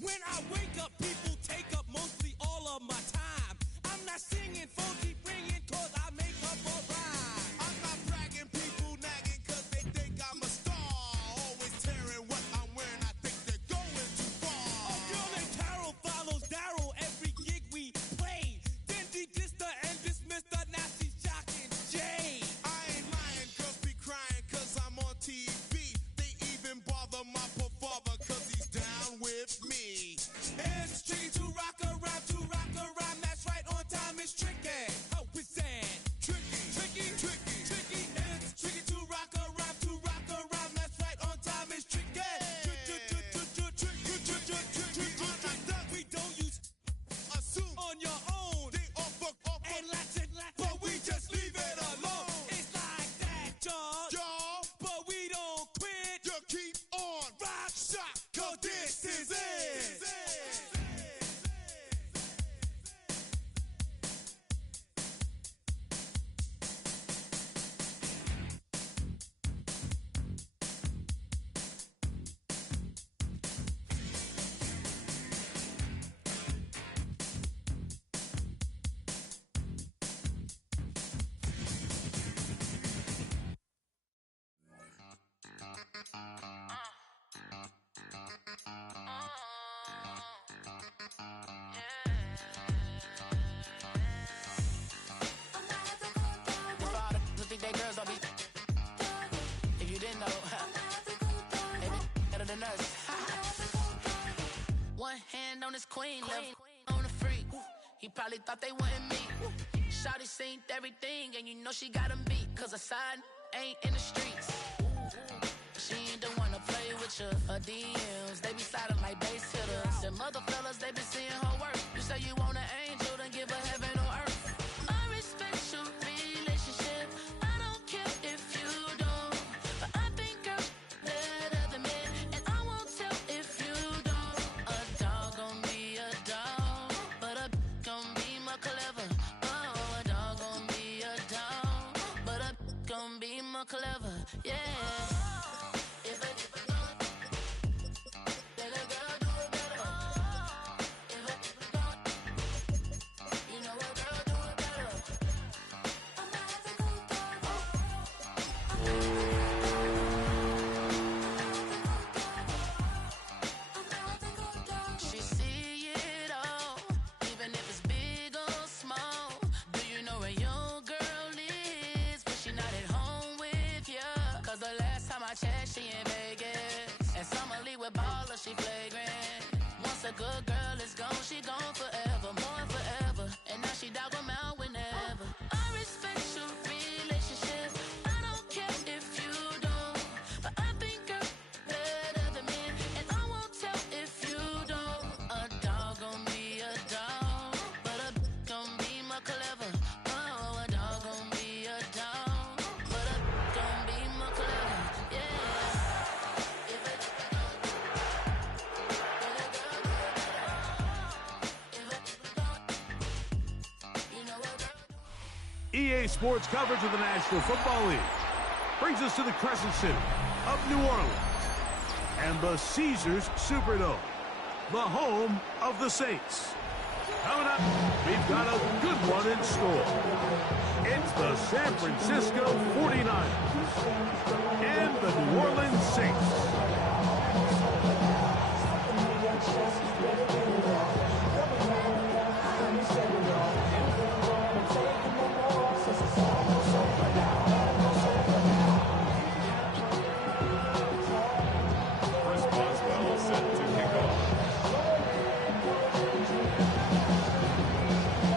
When I wake up, people take up mostly all of my time. I'm not singing, folks keep ringing, cause I make up a rhyme. I'm not bragging, people nagging, cause they think I'm a star. Always tearing what I'm wearing, I think they're going too far. A girl named Carol follows Daryl every gig we play. Then she dissed her and dismissed her, now she's shocking Jay. I ain't lying, girls be crying, cause I'm on TV. They even bother my poor father, cause he's down with me. It's tricky to rock a rhyme, that's right, on time is tricky. How is that? Tricky. It's tricky to rock a rhyme, that's right, on time is tricky. We don't use Assume on your own, they all fuck up, and Latin, but we just leave it alone. It's like that, y'all, Y'all, but we don't quit. you keep on Rock, shock, cause this is it. For all the think they girls don't be. If you didn't know, they be better than us. One hand on his queen, left on the freak. He probably thought they wanted me. Shawty seen everything, and you know she got him beat. Cause her side ain't in the streets. She ain't the one to play with you. Her DMs, they be sliding like base hitters. Them other fellas, they be seeing her work. You say you want an angel, then give her heaven on earth. I respect your relationship. I don't care if you don't. But I think I'm better than men. And I won't tell if you don't. A dog gon' be a dog. But a gon' be more clever. Oh, a dog gon' be a dog. But a gon' be more clever. Yeah. If a then a girl do it better. If a you know a girl do it better. She see it all, even if it's big or small. Do you know where your girl is? But she not at home with ya. Cause the last time I checked, she in Vegas. And Summer Lee with baller, she flagrant. Once a good girl is gone, she gone forever, more forever. And now she dog 'em out whenever. I respect your relationship. I don't care if you don't. But I think I'm better than men. And I won't tell if you don't. A dog gon' be a dog. But a gon' be more clever. Oh, a dog gon' be a dog. But a gon' be more clever. Yeah. If a then a girl do it better. If a you know a girl do EA Sports coverage of the National Football League brings us to the Crescent City of New Orleans and the Caesars Superdome, the home of the Saints. Coming up, we've got a good one in store. It's the San Francisco 49ers and the New Orleans Saints. Chris Boswell set to kick off.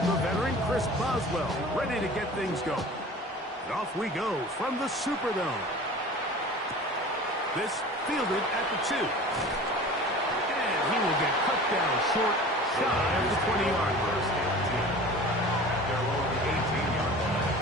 The veteran Chris Boswell ready to get things going. And off we go from the Superdome. This fielded at the 2. And he will get cut down short, shy of the 20-yard line. First and 10. They're on the 18-yard line.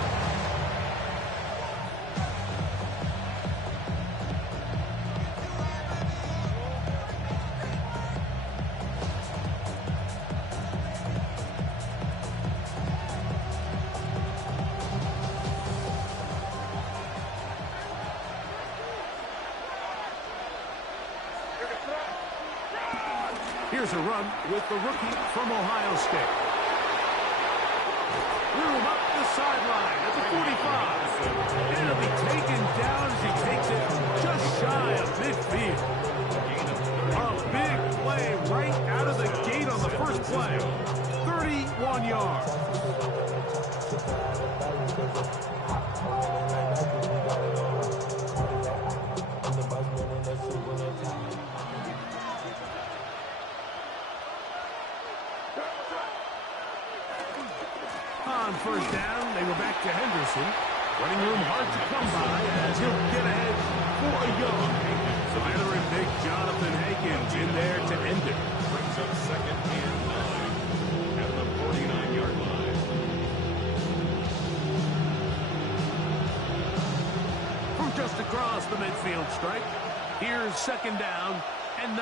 Here's a run with the rookie from Ohio State. Room up the sideline at the 45. It'll be taken down as he takes it just shy of midfield. A big play right out of the gate on the first play. 31 yards. On first down, they go back to Henderson. Running room hard to come by as he'll get ahead for a yard. So veteran big Jonathan Hankins in there to end it. Brings up 2nd and 9 at the 49-yard line. From just across the midfield stripe, here's 2nd down and 9.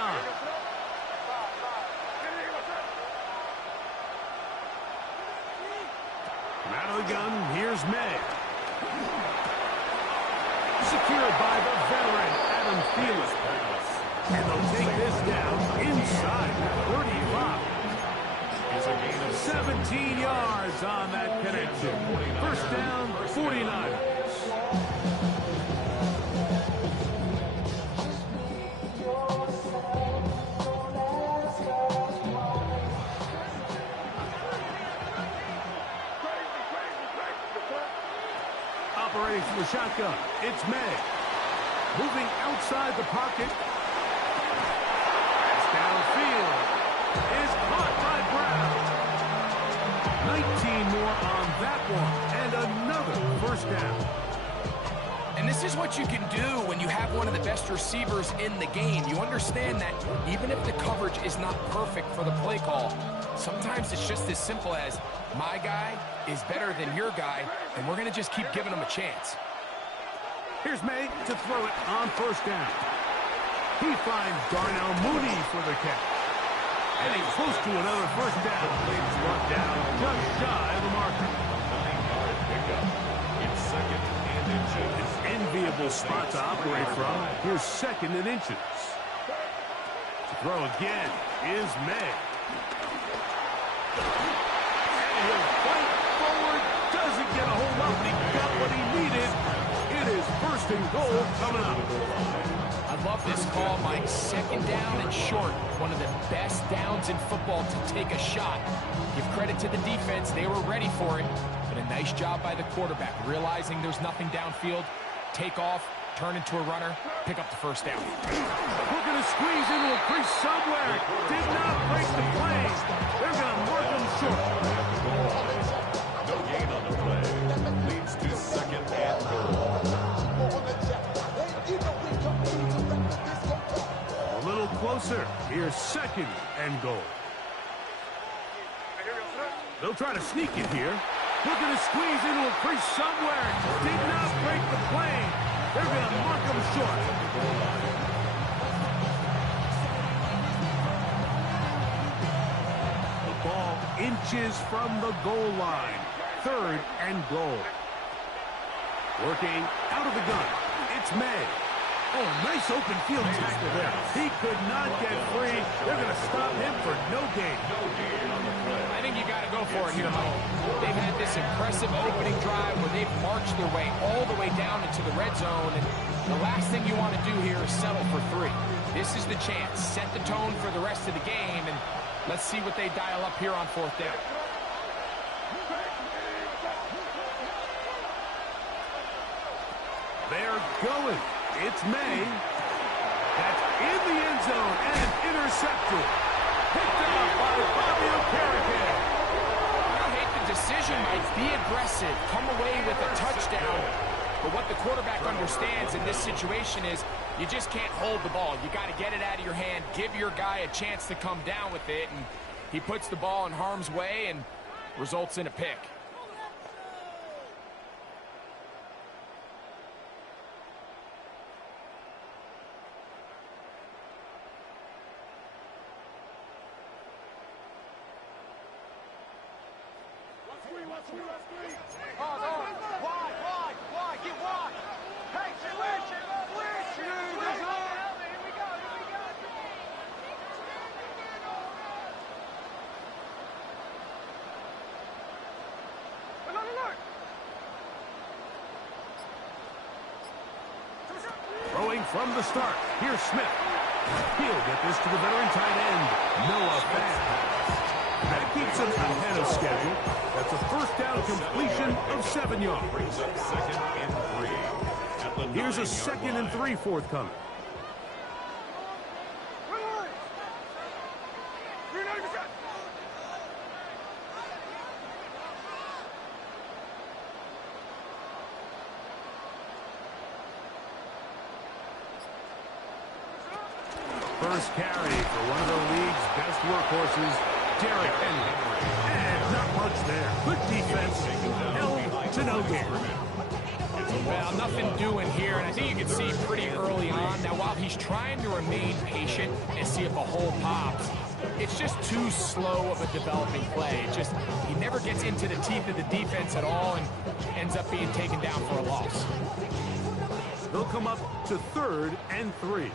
Out of the gun, here's May. Secured by the veteran, Adam Thielen. And they'll take this down inside 35. 17 yards on that connection. First down, 49. Operating from the shotgun, it's May. Moving outside the pocket. Pass downfield is caught by Brown. 19 more on that one, and another first down. And this is what you can do when you have one of the best receivers in the game. You understand that even if the coverage is not perfect for the play call, sometimes it's just as simple as my guy is better than your guy, and we're going to just keep giving him a chance. Here's May to throw it on first down. He finds Darnell Mooney for the catch. And he's close to another first down. He's brought down just shy of the marker. 9-yard pickup. It's 2nd and inches. An enviable spot to operate from. Here's 2nd and inches. To throw again is May. And he'll fight forward. Doesn't get a whole lot, but he got what he needed. It is 1st and goal coming up. I love this call, Mike. 2nd down and short. One of the best downs in football to take a shot. Give credit to the defense. They were ready for it. But a nice job by the quarterback, realizing there's nothing downfield. Take off, turn into a runner, pick up the first down. Looking to squeeze into a crease somewhere. Did not break the play. They're going to mark him short. No gain on the play. Leads to 2nd and goal. A little closer. Here's 2nd and goal. They'll try to sneak it here. Looking to squeeze into a crease somewhere. Did not break the play. They're going to mark him short. The ball inches from the goal line. 3rd and goal. Working out of the gun. It's May. Oh, nice open field tackle there. He could not get free. They're going to stop him for no gain. I think you got to go for it here, Mike. They've had this impressive opening drive where they've marched their way all the way down into the red zone, and the last thing you want to do here is settle for 3. This is the chance. Set the tone for the rest of the game, and let's see what they dial up here on 4th down. They're going. It's May. That's in the end zone and intercepted. Picked up by Fabio Carrigan. I hate the decision, Mike. Be aggressive. Come away with a touchdown. But what the quarterback understands in this situation is you just can't hold the ball. You got to get it out of your hand. Give your guy a chance to come down with it. And he puts the ball in harm's way and results in a pick. from the start. Here's Smith. He'll get this to the veteran tight end, Noah Fant. That keeps him ahead of schedule. That's a first down completion of 7 yards. Brings up 2nd and 3. At the Here's a 9-yard 2nd and 3 forthcoming. First carry for one of the league's best workhorses, Derrick Henry. And not much there. Good defense. Held to no gain. Well, nothing doing here, and I think you can see pretty early on. Now, while he's trying to remain patient and see if a hole pops, it's just too slow of a developing play. He never gets into the teeth of the defense at all and ends up being taken down for a loss. They'll come up to 3rd and 3.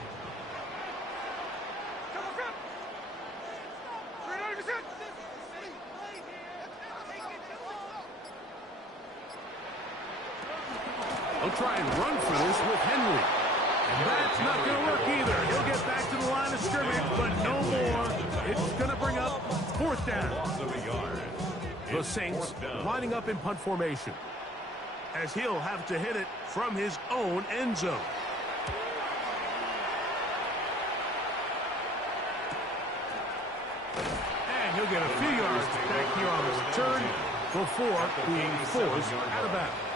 They'll try and run for this with Henry. And that's not going to work either. He'll get back to the line of scrimmage, but no more. It's going to bring up 4th down. The Saints lining up in punt formation, as he'll have to hit it from his own end zone. And he'll get a few yards back here on the return before being forced out of bounds.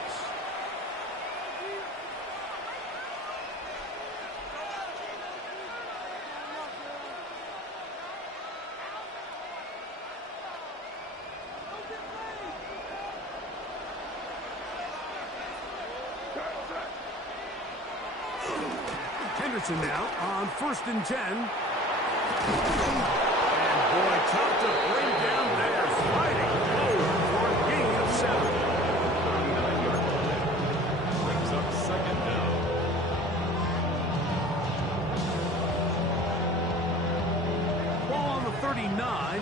Henderson now on 1st and 10. And boy, tough to bring down there. Fighting over for a gain of 7. Brings up 2nd down. Ball on the 39.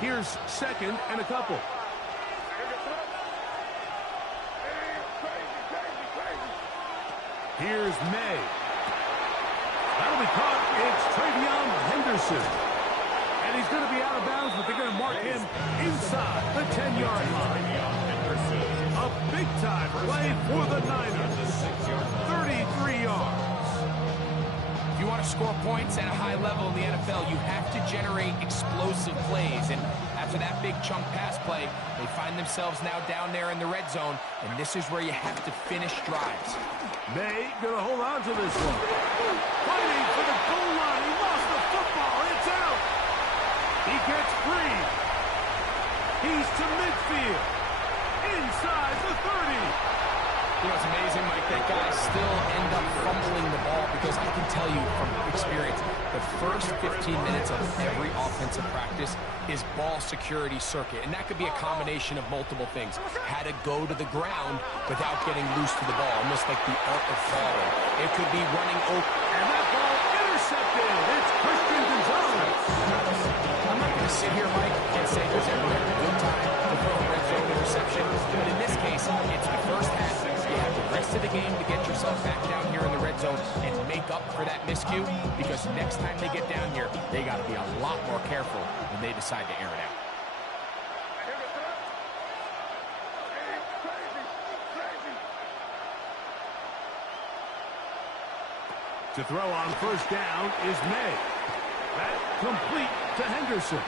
Here's 2nd and a couple. Here's May. That'll be caught. It's Travion Henderson. And he's going to be out of bounds, but they're going to mark him inside the 10-yard line. A big-time play for the Niners. 33 yards. If you want to score points at a high level in the NFL, you have to generate explosive plays. And after that big chunk pass play, they find themselves now down there in the red zone, and this is where you have to finish drives. May going to hold on to this one. Fighting for the goal line. He lost the football. It's out. He gets free. He's to midfield. Inside the 30. You know, it's amazing, Mike, that guys still end up fumbling the ball, because I can tell you from experience, the first 15 minutes of every offensive practice is ball security circuit, and that could be a combination of multiple things. How to go to the ground without getting loose to the ball, almost like the art of falling. It could be running open. And that ball intercepted. It's Christian Gonzalez. I'm not going to sit here, Mike, and say there's ever a good time to throw a red zone interception, but in this case, it's the first half. You have the rest of the game to get yourself back down here in the red zone and make up for that miscue, because next time they get down here, they got to be a lot more careful when they decide to air it out. To throw on 1st down is May. That complete to Henderson.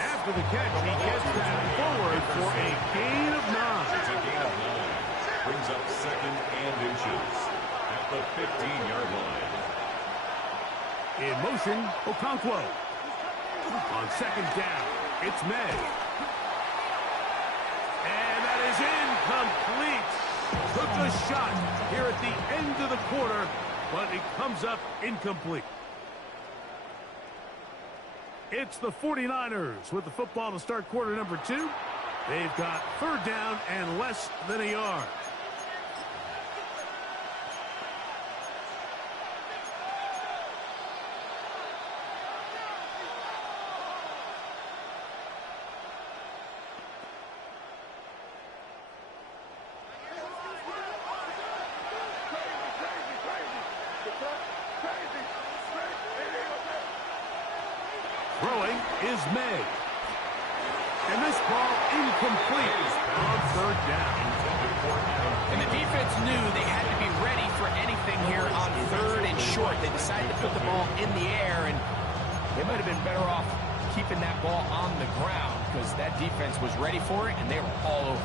After the catch, he gets that forward for a gain of 9. It's a gain of 9. Brings up 2nd and inches at the 15-yard line. In motion, Okonkwo. On 2nd down, it's May. And that is incomplete. Took a shot here at the end of the quarter, but it comes up incomplete. It's the 49ers with the football to start quarter number 2. They've got 3rd down and less than a yard. Throwing is May. And this ball incomplete on third down. And the defense knew they had to be ready for anything here on third and short. They decided to put the ball in the air, and they might have been better off keeping that ball on the ground because that defense was ready for it, and they were all over it.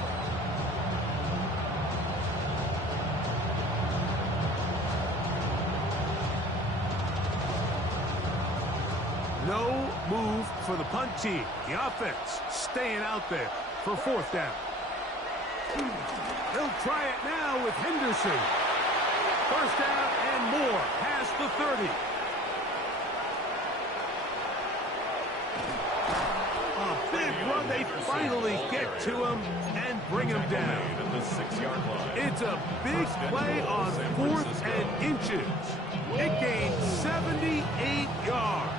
No move for the punt team. The offense staying out there for fourth down. They'll try it now with Henderson. First down and more past the 30. A big run. They finally get to him and bring him down. It's a big play on 4th and inches. It gained 78 yards.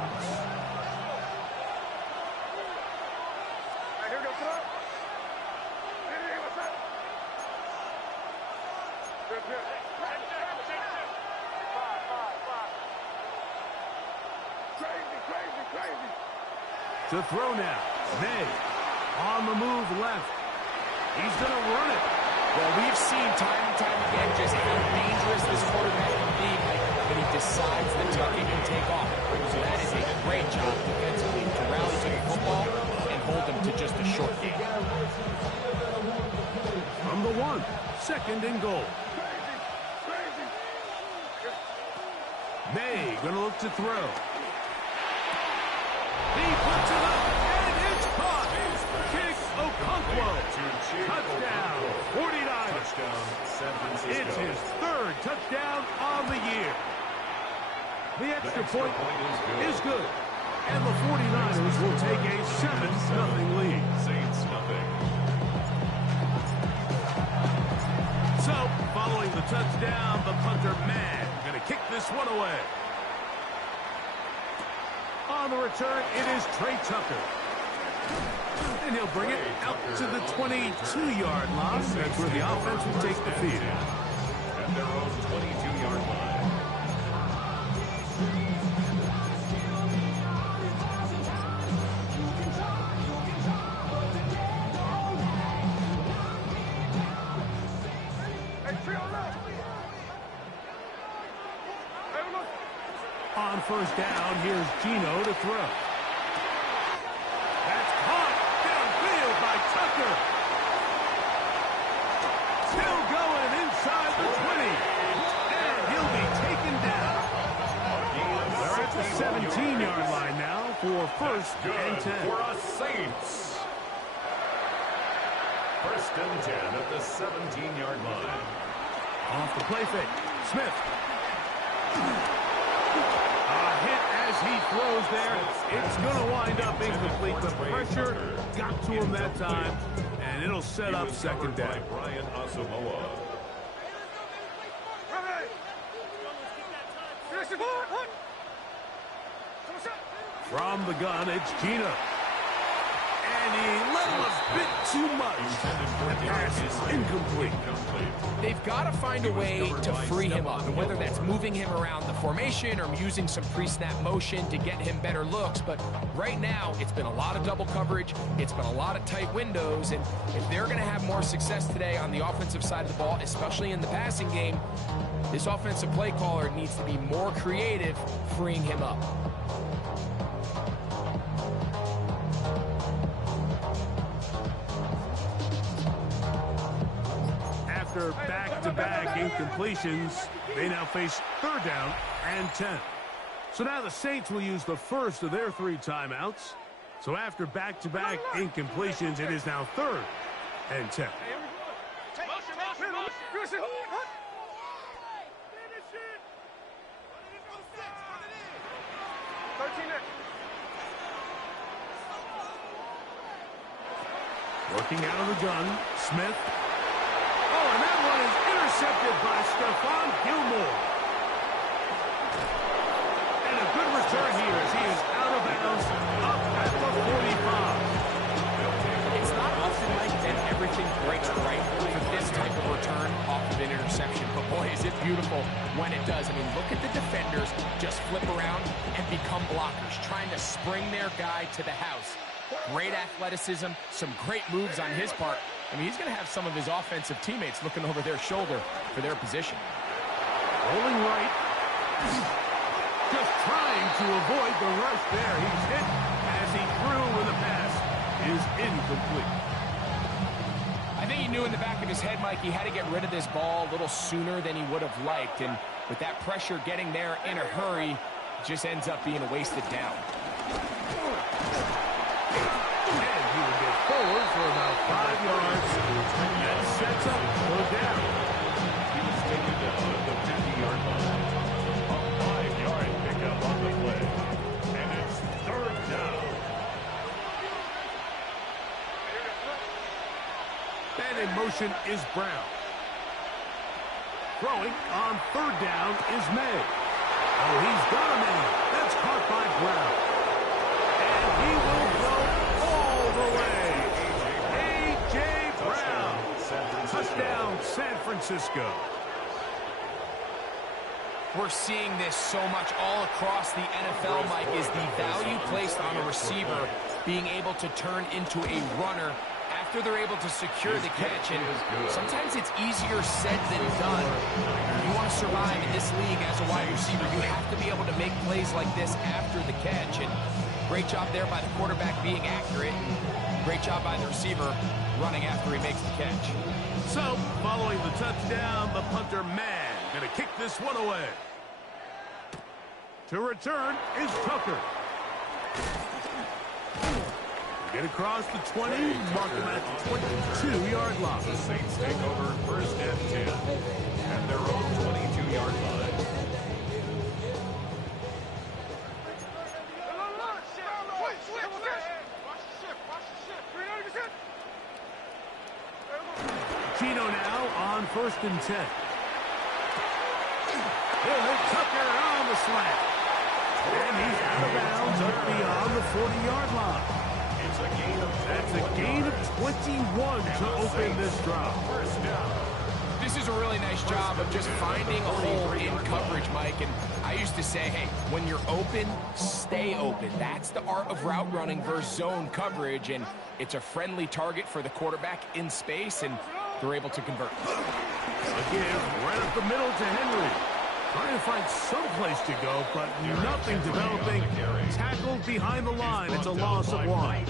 To throw now. May on the move left. He's going to run it. Well, we've seen time and time again just how dangerous this quarterback can be when he decides to tuck it and take off. So that is a great job defensively to rally to the football and hold him to just a short game. From the 1, 2nd and goal. May going to look to throw. He puts it up, and it's caught. Kick Okonkwo. Touchdown, 49ers. It's his 3rd touchdown on the year. The extra point is good, and the 49ers will take a 7-0 lead. So, following the touchdown, the punter man going to kick this one away. On the return, it is Trey Tucker. And he'll bring it out to the 22-yard line. That's where the offense will take the field. At their own 22-yard line. On first down, here's Gino to throw. That's caught downfield by Tucker. Still going inside the 20. And he'll be taken down. They're at the 17-yard line now for first and 10. For us Saints. First and 10 at the 17-yard line. Off the play fake. Smith. As he throws there, it's going to wind up incomplete. The pressure got to him that time, and it'll set up second down. Brian Asamoah. From the gun, it's Gino. And he let him a bit too much. The pass is incomplete. They've got to find a way to free him up, and whether that's moving him around the formation or using some pre-snap motion to get him better looks. But right now, it's been a lot of double coverage. It's been a lot of tight windows, and if they're going to have more success today on the offensive side of the ball, especially in the passing game, this offensive play caller needs to be more creative freeing him up. After back-to-back incompletions, they now face third down and 10. So now the Saints will use the first of their 3 timeouts. So after back-to-back incompletions, it is now third and 10. Working out of the gun, Smith. Oh, and that one is intercepted by Stephon Gilmore. And a good return here as he is out of bounds up at the 45. It's not often like that everything breaks right for this type of return off of an interception. But boy, is it beautiful when it does. I mean, look at the defenders just flip around and become blockers, trying to spring their guy to the house. Great athleticism, some great moves on his part. I mean, he's going to have some of his offensive teammates looking over their shoulder for their position. Rolling right. Just trying to avoid the rush there. He's hit as he threw when the pass is incomplete. I think he knew in the back of his head, Mike, he had to get rid of this ball a little sooner than he would have liked. And with that pressure getting there in a hurry, it just ends up being a wasted down. And he will get forward for about 5 yards. That sets up for down. He was taken down at the 50-yard line. A 5-yard pickup on the play. And it's third down. And in motion is Brown. Throwing on third down is May. Oh, he's got a man. That's caught by Brown. And he will go all the way. A.J. Brown. Touchdown, San Francisco. We're seeing this so much all across the NFL, Mike, is the value placed on a receiver being able to turn into a runner after they're able to secure the catch. And sometimes it's easier said than done. You want to survive in this league as a wide receiver, you have to be able to make plays like this after the catch. And great job there by the quarterback being accurate. And great job by the receiver running after he makes the catch. So, following the touchdown, the punter man going to kick this one away. To return is Tucker. Get across the 20, mark him at the 22-yard line. The Saints take over first and 10 at their own 22-yard line. Gino now on first and 10. He'll hit Tucker on the slant. And he's out of bounds up beyond the 40-yard line. That's a gain of 21 to open this drive. This is a really nice job of just finding a hole in coverage, Mike. And I used to say, hey, when you're open, stay open. That's the art of route running versus zone coverage. And it's a friendly target for the quarterback in space, and they're able to convert. Again, right up the middle to Henry. Trying to find some place to go, but nothing developing. Tackled behind the line. It's a loss of 1.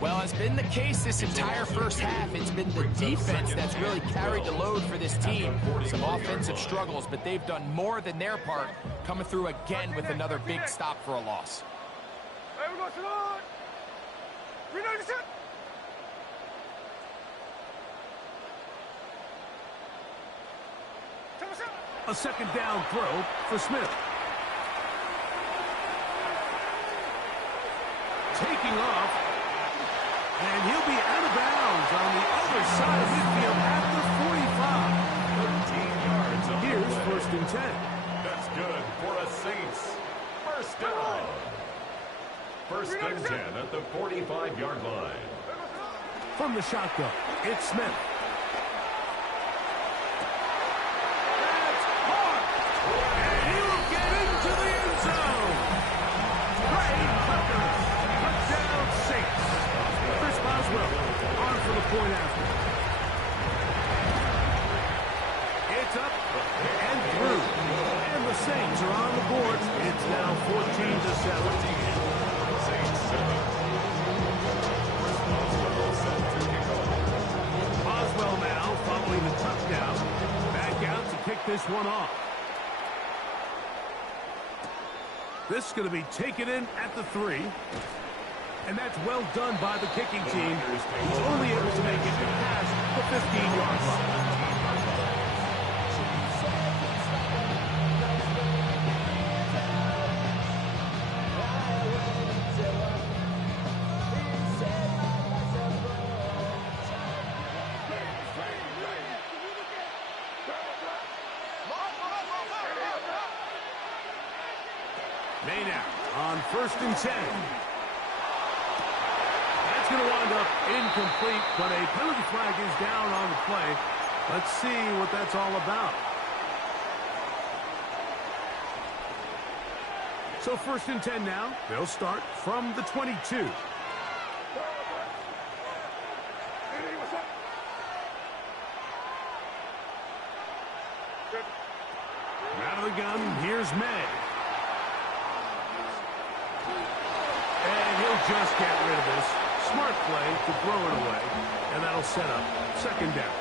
Well, it's been the case this entire first half. It's been the defense that's really carried the load for this team. Some offensive struggles, but they've done more than their part, coming through again with another big stop for a loss. A second down throw for Smith. Taking off. And he'll be out of bounds on the other side of midfield at the 45. 13 yards. Here's first and 10. That's good for a Saints. First down. First and 10 at the 45-yard line. From the shotgun, it's Smith. Point after. It's up and through. And the Saints are on the board. It's now 14-17. Saints 7. Boswell now following the touchdown. Back out to kick this one off. This is going to be taken in at the 3. And that's well done by the kicking team. He's only able to make it past the 15-yard line. Maynard on first and 10. It's going to wind up incomplete, but a penalty flag is down on the play. Let's see what that's all about. So 1st and 10 now. They'll start from the 22. Out of the gun, here's May. And he'll just get rid of this. Smart play to throw it away. And that'll set up 2nd down.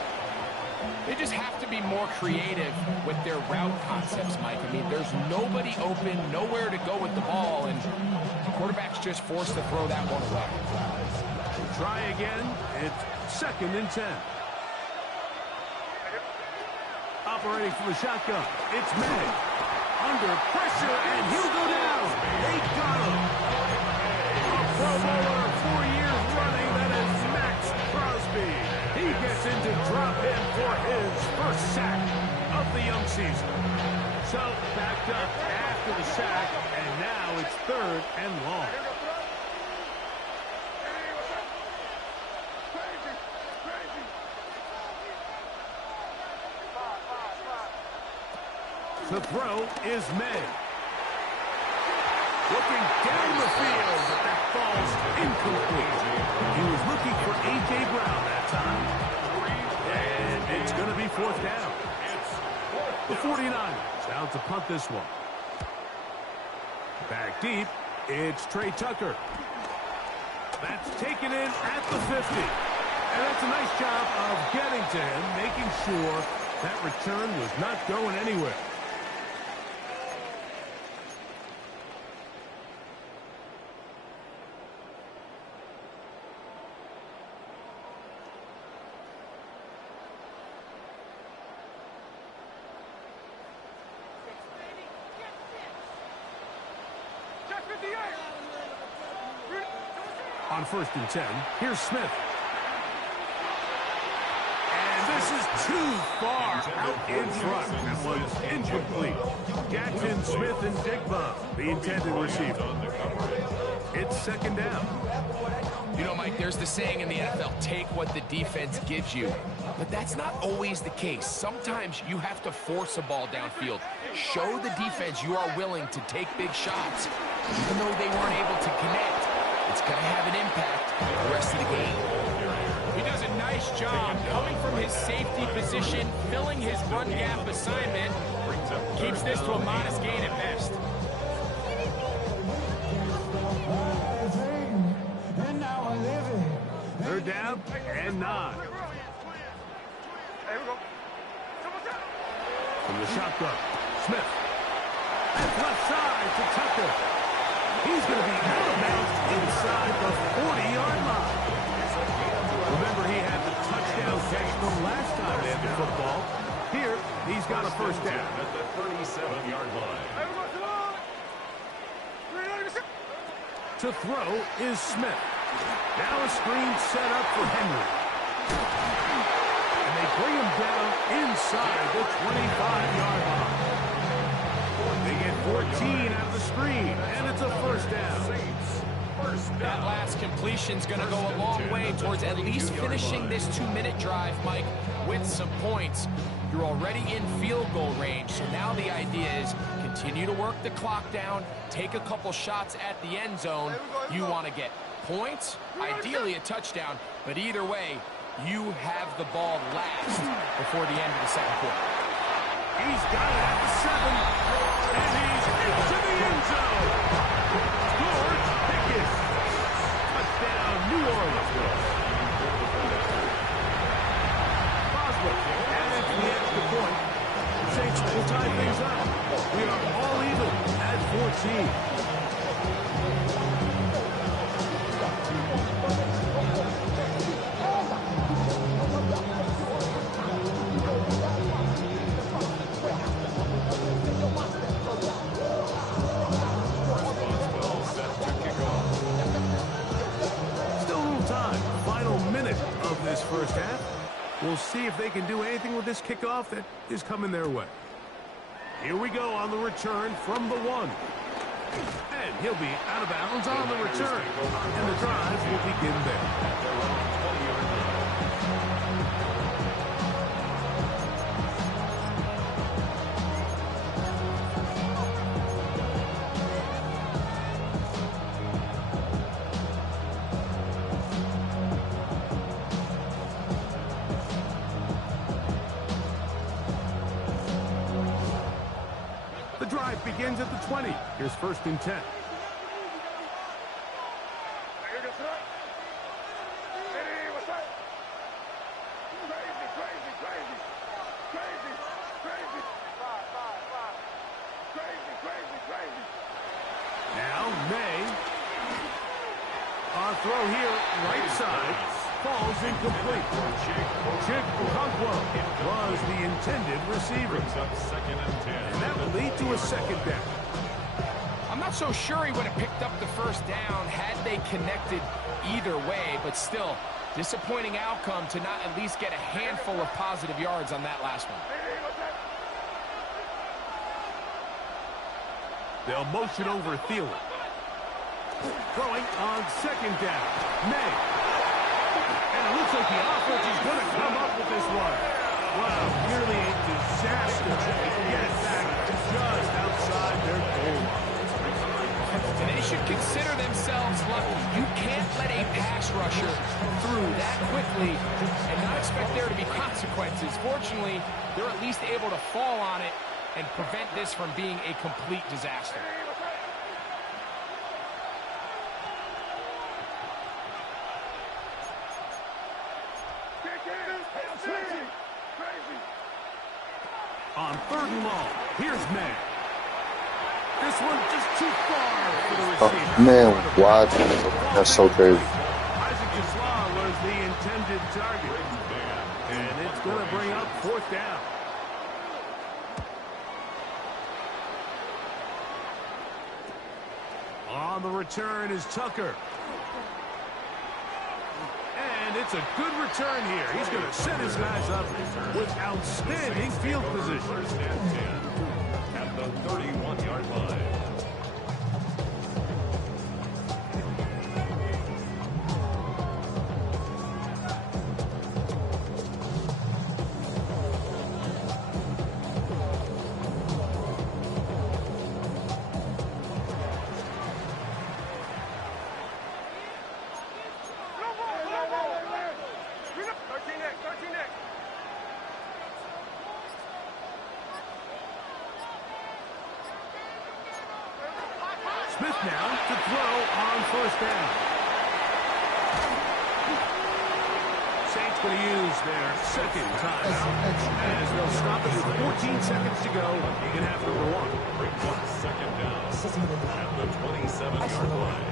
They just have to be more creative with their route concepts, Mike. I mean, there's nobody open, nowhere to go with the ball, and the quarterback's just forced to throw that one away. Try again. It's 2nd and 10. Operating from the shotgun. It's May. Under pressure, and he'll go down. They got him. A Pro Bowler 4 years running. That is Max Crosby. He gets in to drop in for his first sack of the young season. So backed up after the sack, and now it's 3rd and long. The throw is May. Looking down the field, but that falls incomplete. He was looking for A.J. Brown that time. And it's going to be 4th down. The 49ers out to punt this one. Back deep, it's Trey Tucker. That's taken in at the 50. And that's a nice job of getting to him, making sure that return was not going anywhere. On 1st and 10, here's Smith. And this is too far out in front. That was incomplete. Jackson, Smith, and Digba, the intended receiver. It's 2nd down. You know, Mike, there's the saying in the NFL, take what the defense gives you. But that's not always the case. Sometimes you have to force a ball downfield. Show the defense you are willing to take big shots, even though they weren't able to connect. It's going to have an impact the rest of the game. He does a nice job coming from his safety position, filling his run gap assignment. Keeps this to a modest gain at best. 3rd down and 9. From the shotgun, Smith. That's left side to Tucker. He's going to be out of bounds inside the 40-yard line. Remember, he had the touchdown catch from last time they had the football. Here, he's got a 1st down. At the 37-yard line. To throw is Smith. Now a screen set up for Henry. And they bring him down inside the 25-yard line. They get 14 out of the screen, and it's a 1st down. That last completion's going to go a long way towards at least finishing this 2-minute drive, Mike, with some points. You're already in field goal range, so now the idea is continue to work the clock down, take a couple shots at the end zone. You want to get points, ideally a touchdown, but either way, you have the ball last before the end of the 2nd quarter. He's got it at the 7, and he's into the end zone. George Pickens. Touchdown, New Orleans. Boswell added to the extra point. Saints will tie things up. We are all even at 14. This 1st half. We'll see if they can do anything with this kickoff that is coming their way. Here we go on the return from the 1. And he'll be out of bounds on the return. And the drive will begin there. drive begins at the 20. Here's 1st and 10. Now May. On throw here, right side. Falls incomplete. Chick Okonkwo was the intended receiver. And that will lead to a 2nd down. I'm not so sure he would have picked up the 1st down had they connected either way, but still, disappointing outcome to not at least get a handful of positive yards on that last one. They'll motion over Thielen. Throwing on 2nd down. May. And it looks like the offense is going to come up with this one. Wow, nearly a disaster. They get it back just outside their goal line. And they should consider themselves lucky. You can't let a pass rusher through that quickly and not expect there to be consequences. Fortunately, they're at least able to fall on it and prevent this from being a complete disaster. On 3rd and long, here's May. This one just too far for the receiver. Man, why? That's so crazy. Isaac Gisla was the intended target. And it's going to bring up 4th down. On the return is Tucker. And it's a good return here. He's going to set his guys up with outstanding field position. At the 31-yard line. Smith now to throw on 1st down. Saints going to use their 2nd timeout as they'll stop it with 14 seconds to go in half number 1. 2nd down at the 27-yard line.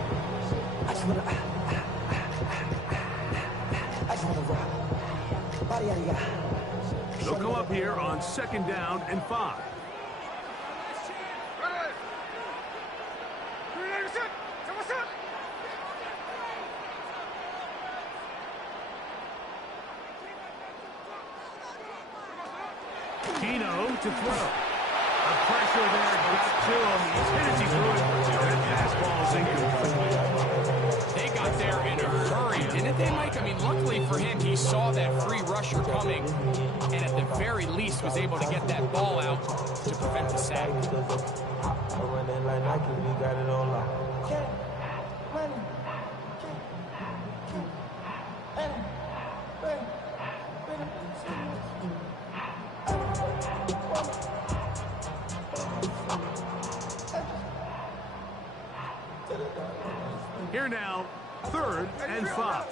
They'll come up here on 2nd down and 5. Keno to throw. The pressure there got to him. He's hit as he threw it. That fastball is incomplete. They got there in a hurry, didn't they, Mike? I mean, luckily for him, he saw that free rusher coming, and at the very least was able to get that ball out to prevent the sack. Here now, 3rd and 5.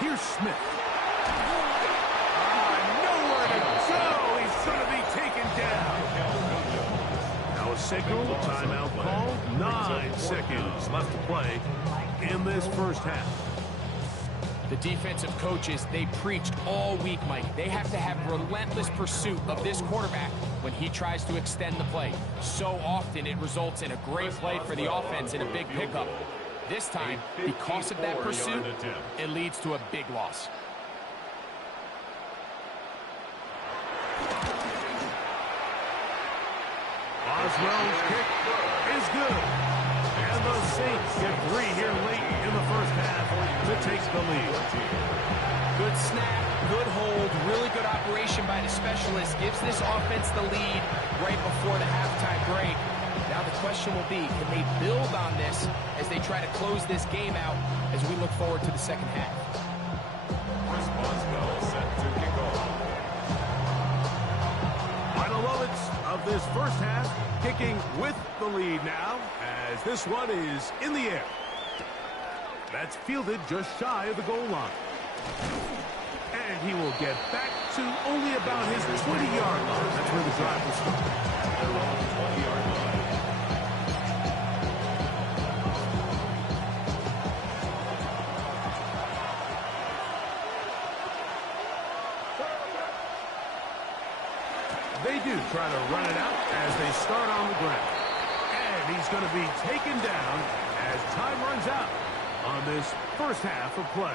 Here's Smith. Nowhere to go. He's going to be taken down. Now a signal, timeout call. 9 seconds left to play in this 1st half. The defensive coaches, they preached all week, Mike. They have to have relentless pursuit of this quarterback when he tries to extend the play. So often it results in a great play for the offense and a big pickup. This time, because of that pursuit, it leads to a big loss. Oswell's kick is good. And the Saints get 3 here late in the 1st half to take the lead. Good snap, good hold, really good operation by the specialist. Gives this offense the lead right before the halftime break. Now the question will be, can they build on this as they try to close this game out as we look forward to the second half? Chris Boswell set to kick off. Final moments of this first half, kicking with the lead now, as this one is in the air. That's fielded just shy of the goal line. And he will get back to only about his 20-yard line. That's where the drive will start. They're on the 20-yard line. They do try to run it out as they start on the ground. And he's going to be taken down as time runs out on this first half of play.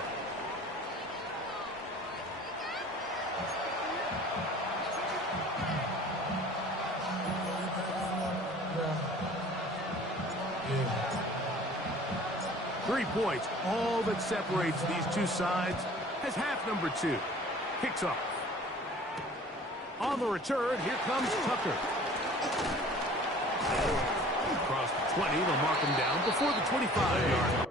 Three points, all that separates these two sides, as half number two kicks off. On the return, here comes Tucker. Across the 20, they'll mark him down before the 25-yard line.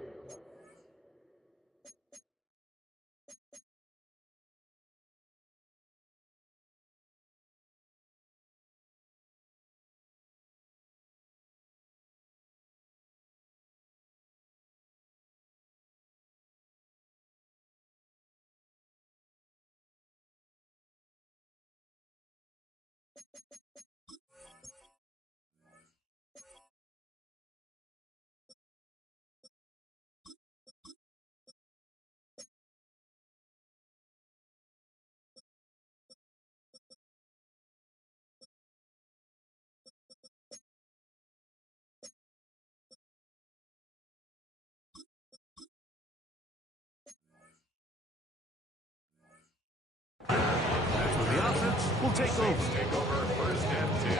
That's when the offense will take over. Take over first and 10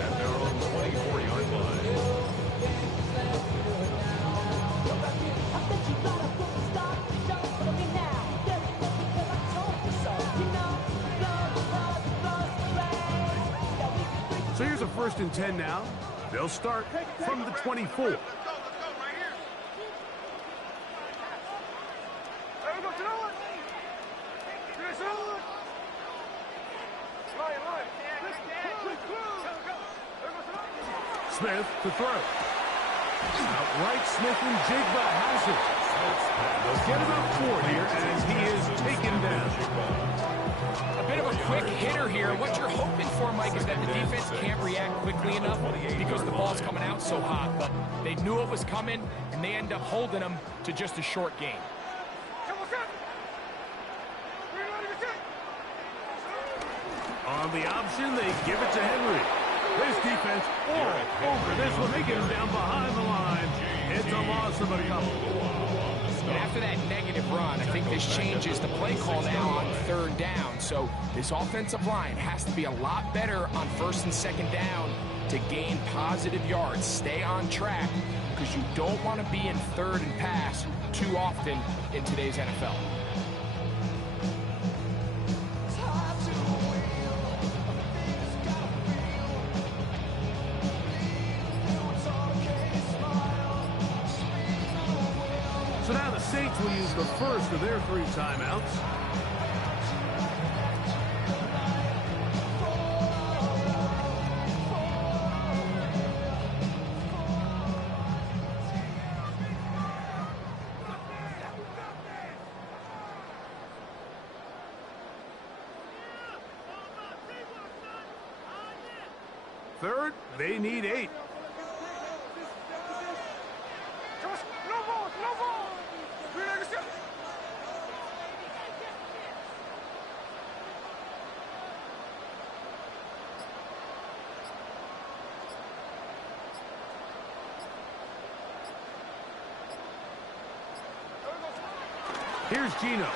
at their own 24-yard line. So here's a first and 10 now. They'll start from the 24. Smith to throw. Outright, Smith and Jigba has it. They'll get about 4 here as he is taken down. A bit of a quick hitter here. What you're hoping for, Mike, is that the defense can't react quickly enough because the ball's coming out so hot. But they knew it was coming, and they end up holding them to just a short game. On the option, they give it to Henry. This defense all over this one. They get him down behind the line. It's a loss of a couple. And after that negative run, I think this changes the play call now on third down. So this offensive line has to be a lot better on first and second down to gain positive yards. Stay on track because you don't want to be in third and pass too often in today's NFL. So now the Saints will use the first of their 3 timeouts. Third, they need 8. Here's Gino.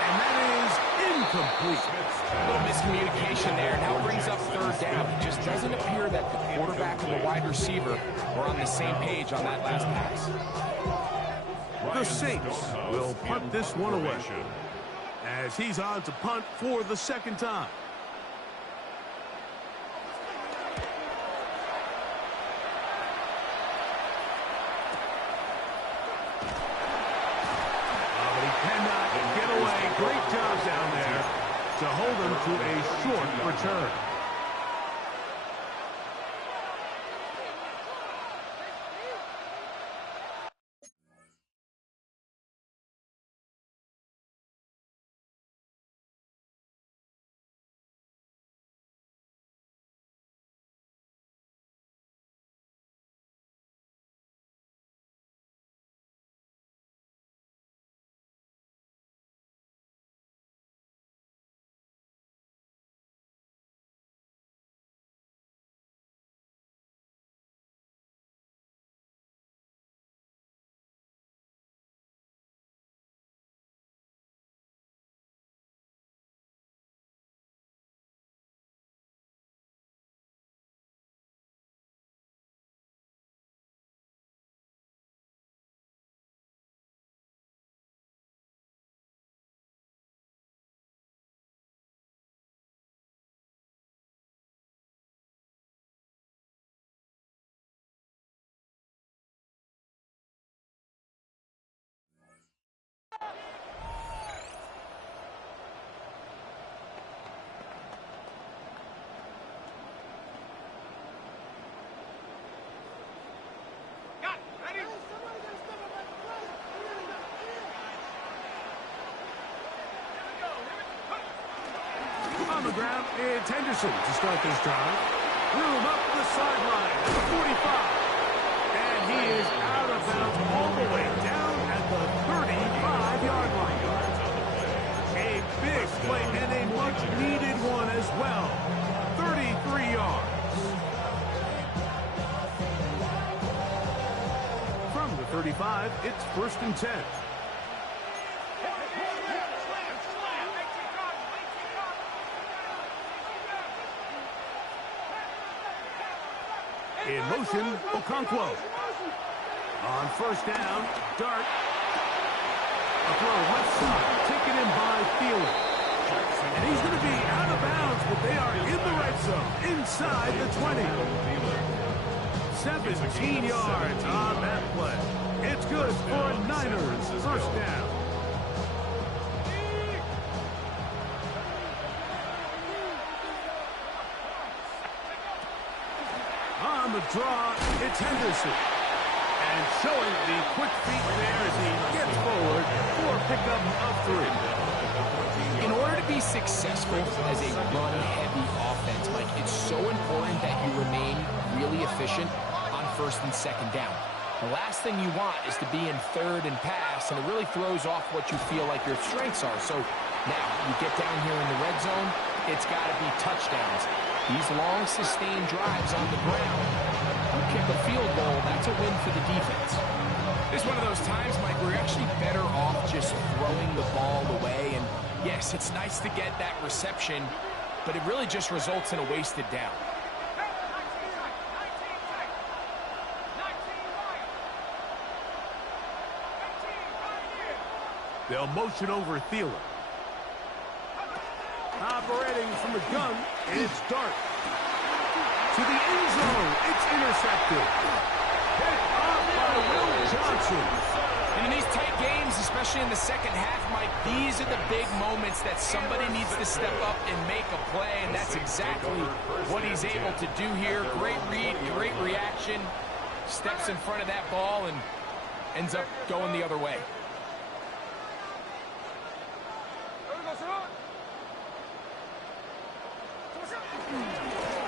And that is incomplete. A little miscommunication there. Now brings up third down. It just doesn't appear that the quarterback and the wide receiver were on the same page on that last pass. The Saints will punt this one away, as he's on to punt for the second time. But he cannot get away. Great job down there to hold him to a short return. On the ground, it's Henderson to start this drive. Room up the sideline at the 45. And he is out of bounds all the way down at the 35-yard line. A big play and a much-needed one as well. 33 yards. From the 35, it's 1st and 10. In motion, Okonkwo. On 1st down, Dart. A throw left side, taken in by Thielen. And he's going to be out of bounds, but they are in the red zone, inside the 20. 17 yards on that play. It's good for a Niners 1st down. On the draw, it's Henderson. And showing the quick feet there as he gets forward for a pickup of 3. In order to be successful as a run-heavy offense, Mike, it's so important that you remain really efficient on 1st and 2nd down. The last thing you want is to be in 3rd and pass, and it really throws off what you feel like your strengths are. So now you get down here in the red zone, it's got to be touchdowns. These long, sustained drives on the ground, you kick a field goal, that's a win for the defense. It's one of those times, Mike, where you're actually better off just throwing the ball away. And yes, it's nice to get that reception, but it really just results in a wasted down. They'll motion over Thielen. Operating from the gun, it's Dart. To the end zone, it's intercepted. Picked off by Will Johnson. And in these tight games, especially in the second half, Mike, these are the big moments that somebody needs to step up and make a play, and that's exactly what he's able to do here. Great read, great reaction. Steps in front of that ball and ends up going the other way.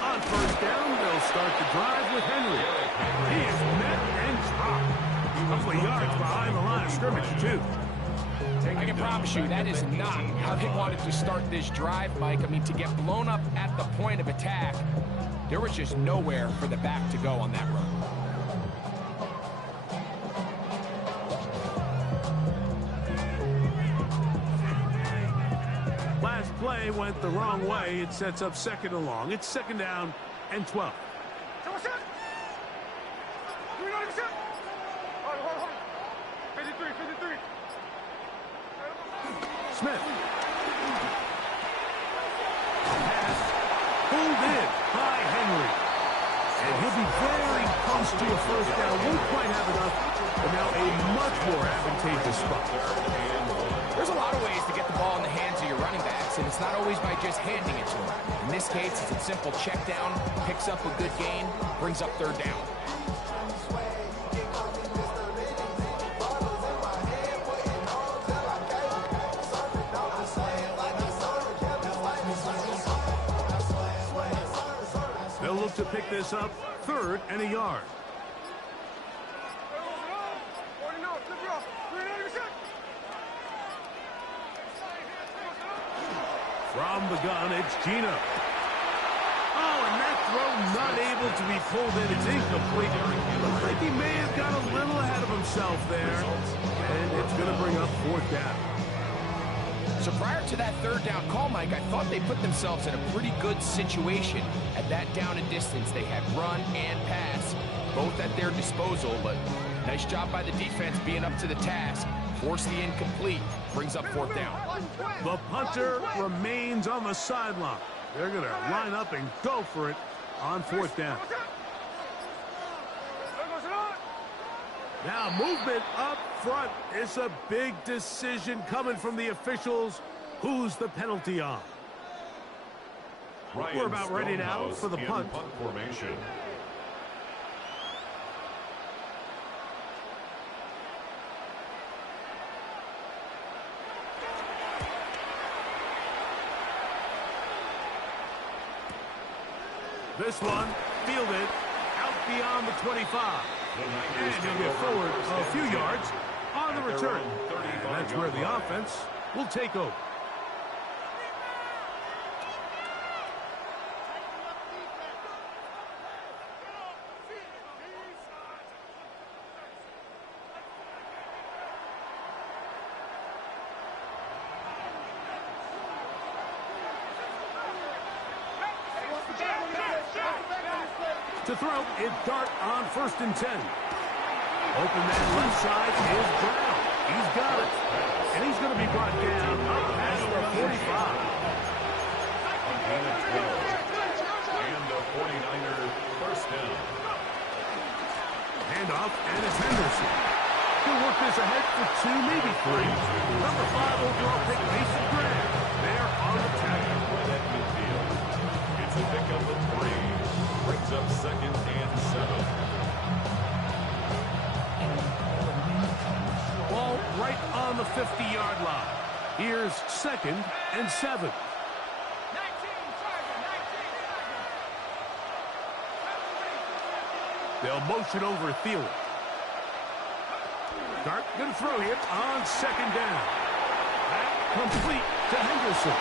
On 1st down, they'll start the drive with Henry. He is met and dropped. A couple of yards behind the line of scrimmage, too. I can promise you that is not how they wanted to start this drive, Mike. I mean, to get blown up at the point of attack, there was just nowhere for the back to go on that run. Last play went the wrong way. It sets up 2nd and long. It's 2nd down and 12. Smith. Pass pulled in by Henry. And he'll be very close to a first down. Won't quite have enough, but now a much more advantageous spot. There's a lot of ways to get the ball in the hands of your running backs, and it's not always by just handing it to them. In this case, it's a simple check down, picks up a good gain, brings up third down. They'll look to pick this up, 3rd and a yard. From the gun, it's Gina. Oh, and that throw not able to be pulled in. It's incomplete. Looks like he may have got a little ahead of himself there. And it's going to bring up 4th down. So prior to that third down call, Mike, I thought they put themselves in a pretty good situation at that down and distance. They had run and pass, both at their disposal, but nice job by the defense being up to the task. Force the incomplete, brings up 4th down. The punter remains on the sideline. They're going to line up and go for it on 4th down. Now movement up front. It's a big decision coming from the officials. Who's the penalty on? We're about ready now for the punt. Formation. This one fielded out beyond the 25. And he'll get forward a few yards on the return. And that's where the offense will take over. To throw, it's Dart on 1st and 10. Open that left side is Brown. He's got it. And he's going to be brought down up past the 45. And the 49er first down. Handoff, and it's Henderson. He'll work this ahead for 2, maybe 3. Number 5 overall pick, Mason Graham. They're on the tackle. At midfield. It's a pickup of 3. Brings up 2nd and 7. Ball right on the 50-yard line. Here's 2nd and 7. They'll motion over Thielen. Dart going to throw here on 2nd down. That complete to Henderson.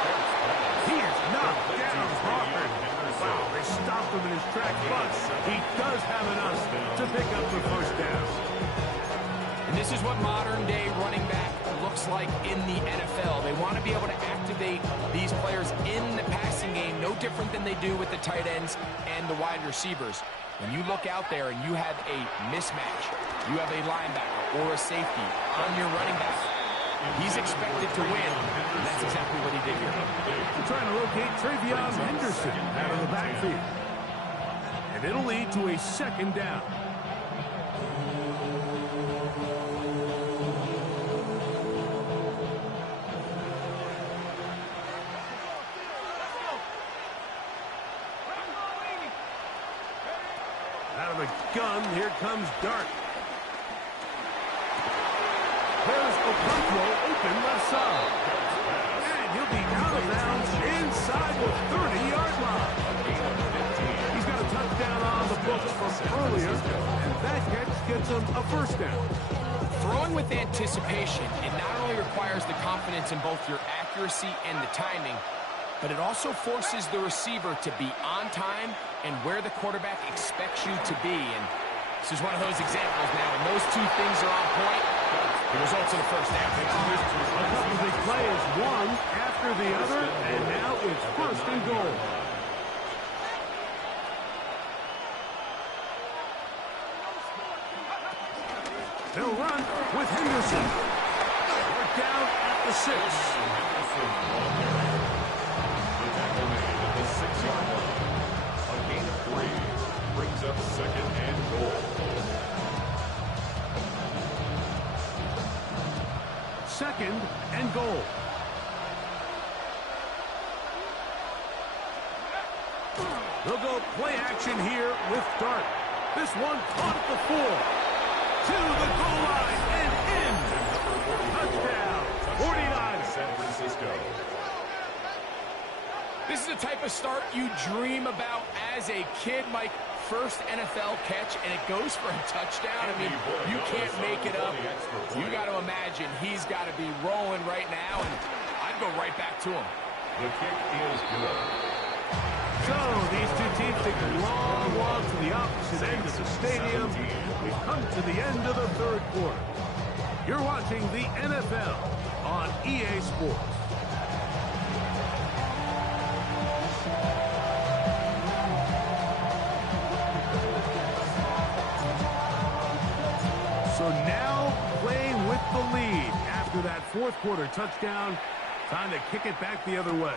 He is knocked down hard. Wow, they stopped him in his tracks, but he does have enough to pick up the first down. And this is what modern-day running back looks like in the NFL. They want to be able to activate these players in the passing game, no different than they do with the tight ends and the wide receivers. When you look out there and you have a mismatch, you have a linebacker or a safety on your running back, he's expected to win, and that's exactly what he did here. They're trying to locate Travion Henderson out of the backfield. And it'll lead to a 2nd down. Out of the gun, here comes Dart. There's Okonkwo open left side. And he'll be out of bounds inside the 30-yard line. He's got a touchdown on the books from earlier, and that catch gets him a first down. Throwing with anticipation, it not only requires the confidence in both your accuracy and the timing, but it also forces the receiver to be on time and where the quarterback expects you to be. And this is one of those examples now. When those two things are on point, the results in the first down. A couple big plays, one after the other, and now it's 1st and goal. They'll run with Henderson. We're down at the 6. 2nd and goal. They'll go play action here with Dart. This one caught at the 4. To the goal line and in. Touchdown, 49ers. San Francisco. This is the type of start you dream about as a kid, Mike. First NFL catch, and it goes for a touchdown. I mean, you can't make it up. You got to imagine he's got to be rolling right now, and I'd go right back to him. The kick is good. So these two teams take a long walk to the opposite end of the stadium. We've come to the end of the 3rd quarter. You're watching the NFL on EA Sports. So now playing with the lead after that 4th quarter touchdown. Time to kick it back the other way.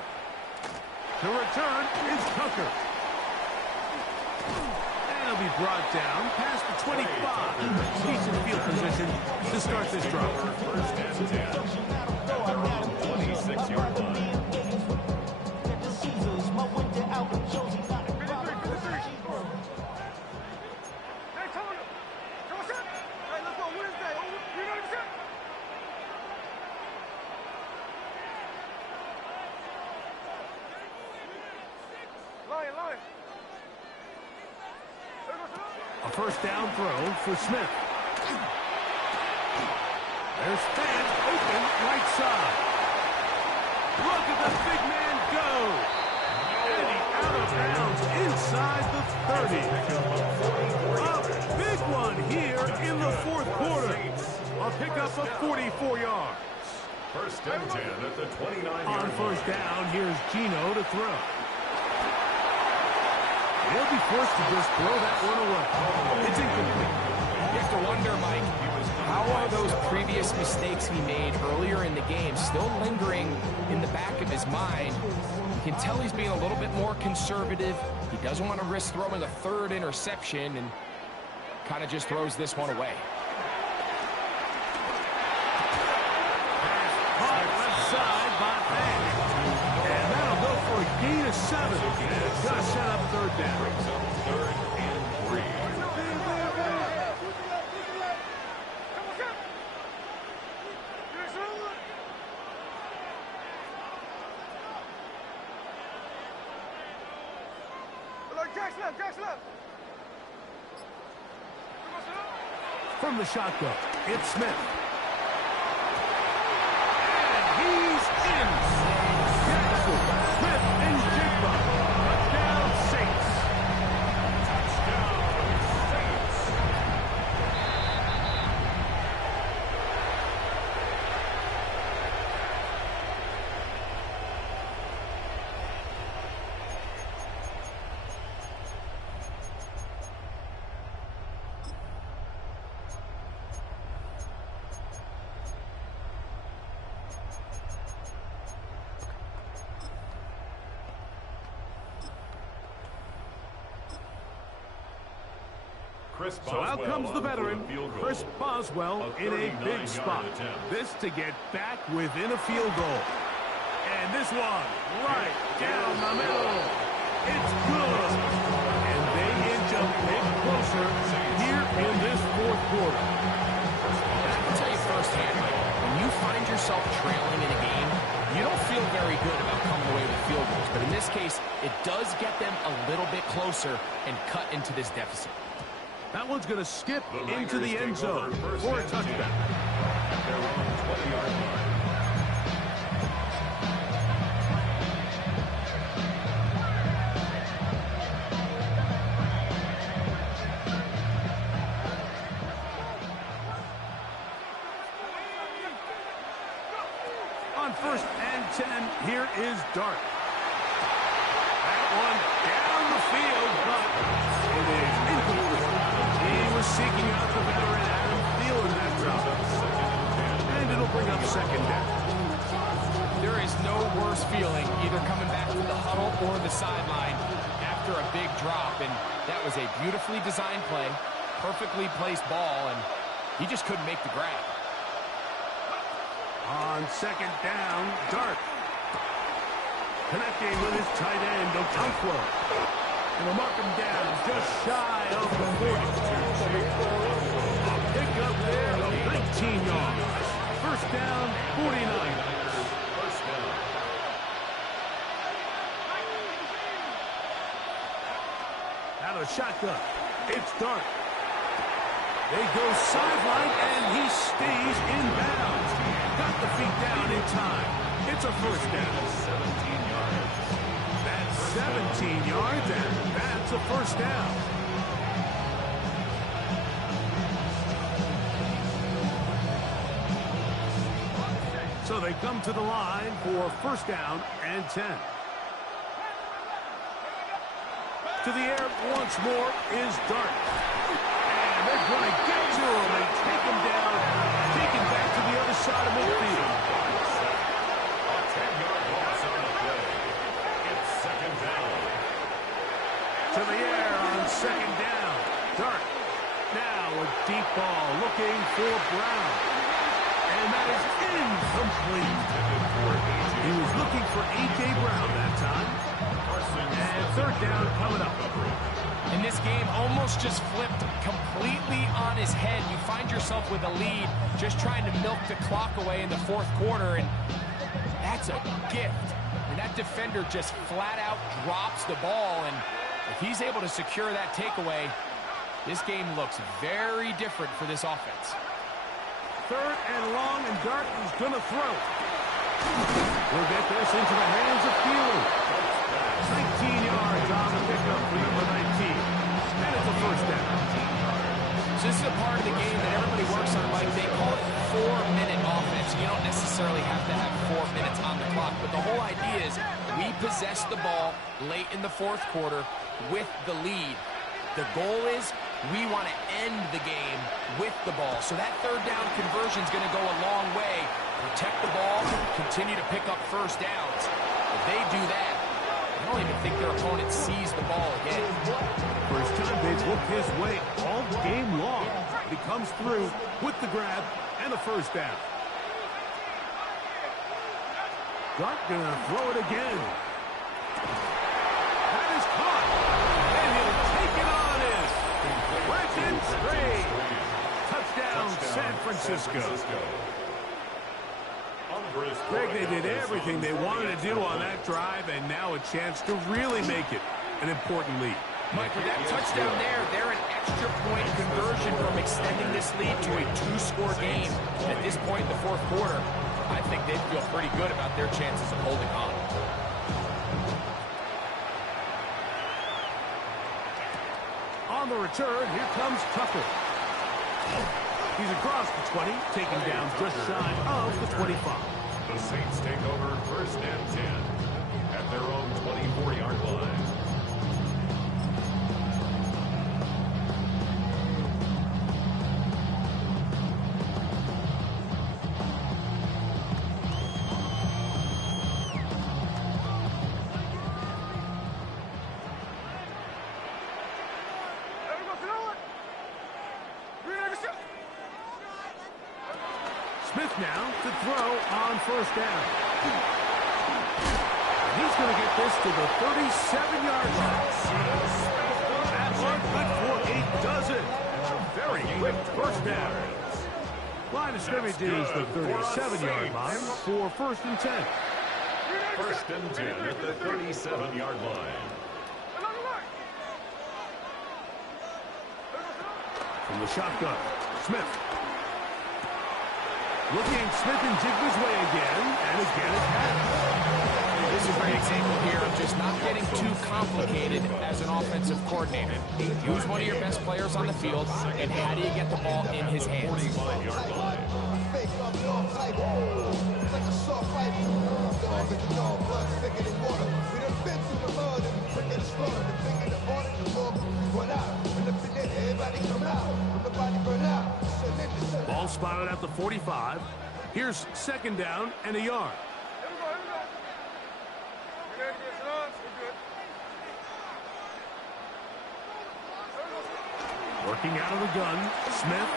To return is Tucker. And he'll be brought down past the 25. Decent field position to start this drive. First and 10. At the 26-yard line. A first down throw for Smith. There's fans open right side. Look at the big man go. And he's out of bounds inside the 30. A big one here in the 4th quarter. A pickup of 44 yards. First and 10 at the 29-yard line. On first down, here's Gino to throw. He'll be forced to just throw that one away. It's incomplete. You have to wonder, Mike, how are those previous mistakes he made earlier in the game still lingering in the back of his mind? You can tell he's being a little bit more conservative. He doesn't want to risk throwing a 3rd interception and kind of just throws this one away. Caught left side by Banks. And that'll go for a gain of 7. It's going to set up 3rd down. 3rd and 3. From the shotgun, it's Smith. And he's in. Jackson, Smith, and Jigba. Touchdown, Saints. So out comes the veteran, Chris Boswell, in a big spot. This to get back within a field goal. And this one, right down the middle. It's good. And they inch a bit closer here in this 4th quarter. I can tell you firsthand, Mike, when you find yourself trailing in a game, you don't feel very good about coming away with field goals. But in this case, it does get them a little bit closer and cut into this deficit. That one's going to skip into the end zone for a touchdown. They're on the 20-yard line. On first and 10, here is Dart. That one down the field, but it is incomplete. He was seeking out the veteran Adam Thielen that drop. And it'll bring up 2nd down. There is no worse feeling either coming back to the huddle or the sideline after a big drop. And that was a beautifully designed play, perfectly placed ball, and he just couldn't make the grab. On second down, Dart. Connecting with his tight end, Okonkwo. And they'll mark him down just shy of the 40. A pickup there of 19 yards. First down, 49. First down. Out of the shotgun, it's Dart. They go sideline, and he stays in bounds. Got the feet down in time. It's a first down. 17 yards. That's 17 yards, and that's a first down. So they come to the line for first down and 10. To the air once more is Dart. And they're going to get to him and take him down, take him back to the other side of midfield. A 10-yard loss on the play. It's second down. To the air on second down. Dart. Now a deep ball looking for Brown. And that is incomplete. He was looking for A.J. Brown that time. And third down coming up. And this game almost just flipped completely on his head. You find yourself with a lead, just trying to milk the clock away in the fourth quarter, and that's a gift. And that defender just flat out drops the ball, and if he's able to secure that takeaway, this game looks very different for this offense. Third and long, and Dart is going to throw. We'll get this into the hands of Thielen. 19 yards on the pickup for number 19. And it's a first down. So this is a part of the game that everybody works on, Mike. They call it 4-minute offense. You don't necessarily have to have 4 minutes on the clock, but the whole idea is we possess the ball late in the fourth quarter with the lead. The goal is we want to end the game with the ball. So that third down conversion is going to go a long way. Protect the ball, continue to pick up first downs. If they do that, I don't even think their opponent sees the ball again. First time they've looked his way all game long. He comes through with the grab and the first down. Dart gonna throw it again. That is caught. And he'll take it on in. Brenton Strange. Touchdown, San Francisco. Greg, they did everything they wanted to do on that drive, and now a chance to really make it an important lead. Mike, with that touchdown there, they're an extra point conversion from extending this lead to a 2-score game. And at this point in the fourth quarter, I think they feel pretty good about their chances of holding on. On the return, here comes Tucker. He's across the 20, taken down just shy of the 25. The Saints take over first and 10 at their own 24-yard line. Smith now to throw on first down. He's going to get this to the 37-yard line. That one good for 8 dozen. Very quick first down. Line of scrimmage is the 37-yard line for first and 10. First and 10 at the 37-yard line. From the shotgun, Smith. Looking Smith and Jigba's way again, and again it's Madden. This is a great example here of just not getting too complicated as an offensive coordinator. Use one of your best players on the field, and how do you get the ball in his hands? 45-yard line. Ball spotted at the 45. Here's second down and a yard. Working out of the gun, Smith.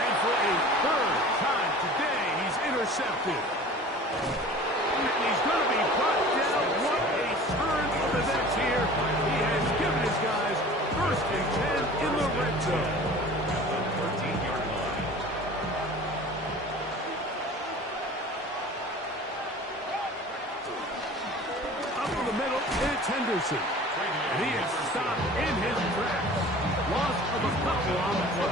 And for a third time today, he's intercepted. And he's going to be brought down. What a turn of events here. He has given his guys first and 10 in the red zone. At the 13-yard line. Up in the middle, it's Henderson. And he is stopped in his tracks. Loss of a couple on the play.